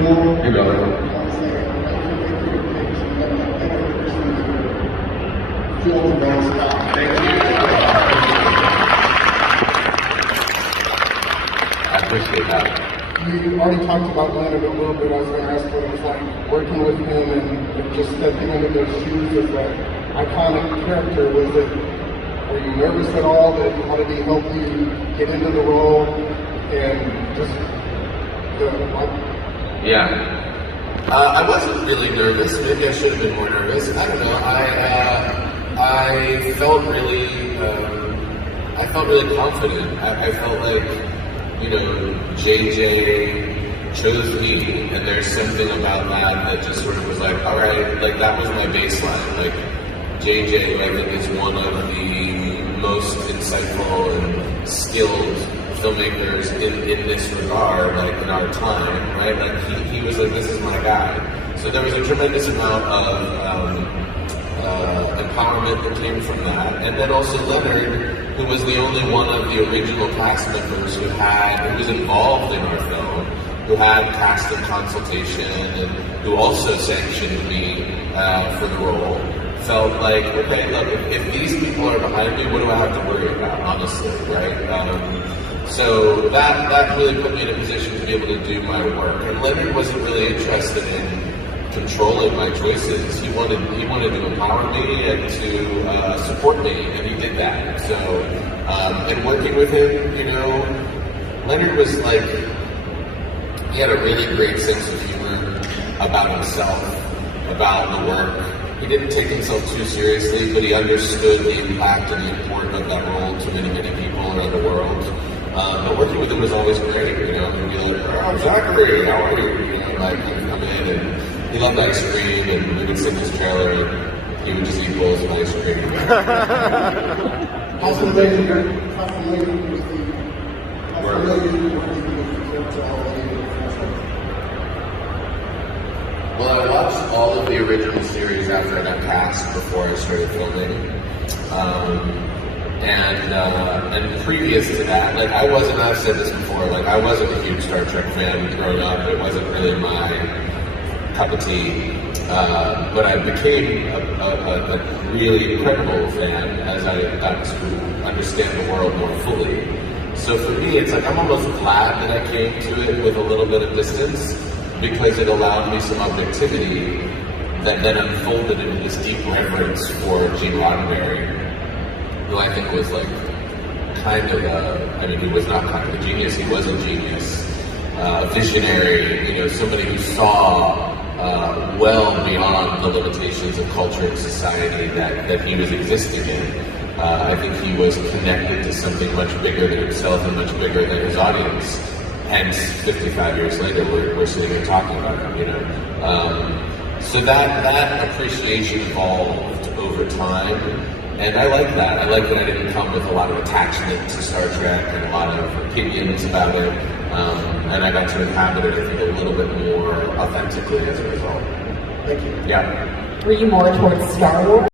You know. Thank you. I appreciate that. You already talked about Leonard a little bit. I was going to ask what it was like working with him and just stepping into those shoes as that iconic character. Were you nervous at all? How did he help you get into the role? And just Yeah. I wasn't really nervous. Maybe I should have been more nervous. I don't know. I felt really confident. I felt like, JJ chose me, and there's something about that just sort of was like, all right, like that was my baseline. Like JJ, I think, is one of the most insightful and skilled filmmakers in this regard, like in our time, right? Like he was like, this is my guy. So there was a tremendous amount of empowerment that came from that. And then also Leonard, who was the only one of the original cast members who was involved in our film, who had cast and consultation, and who also sanctioned me for the role, felt like, okay, look, if these people are behind me, what do I have to worry about, honestly, right? So that really put me in a position to be able to do my work. And Leonard wasn't really interested in controlling my choices. He wanted to empower me and to support me, and he did that. So, and working with him, Leonard was like, he had a really great sense of humor about himself, about the work. He didn't take himself too seriously, but he understood the impact and the importance of that role to many, many people around the world. But working with him was always great, He'd be like, oh, Zachary, how are you? Like, he'd come in, and he loved ice cream, and we would sit in his trailer, and he would just eat bowls of ice cream. How's the relationship Well, I watched all of the original series after I got cast before I started filming. And previous to that, like I've said this before, like I wasn't a huge Star Trek fan growing up. It wasn't really my cup of tea. But I became a really incredible fan as I got to understand the world more fully. So for me, it's like I'm almost glad that I came to it with a little bit of distance, because it allowed me some objectivity that then unfolded into this deep reverence for Gene Roddenberry, who I think was like kind of he was not kind of a genius, he was a genius, visionary, somebody who saw well beyond the limitations of culture and society that he was existing in. I think he was connected to something much bigger than himself and much bigger than his audience. Hence, 55 years later, we're sitting here talking about him, So that appreciation evolved over time, and I like that. I like that I didn't come with a lot of attachment to Star Trek and a lot of opinions about it, and I got to inhabit it, I think, a little bit more authentically as a result. Thank you. Yeah. Were you more towards Star Wars?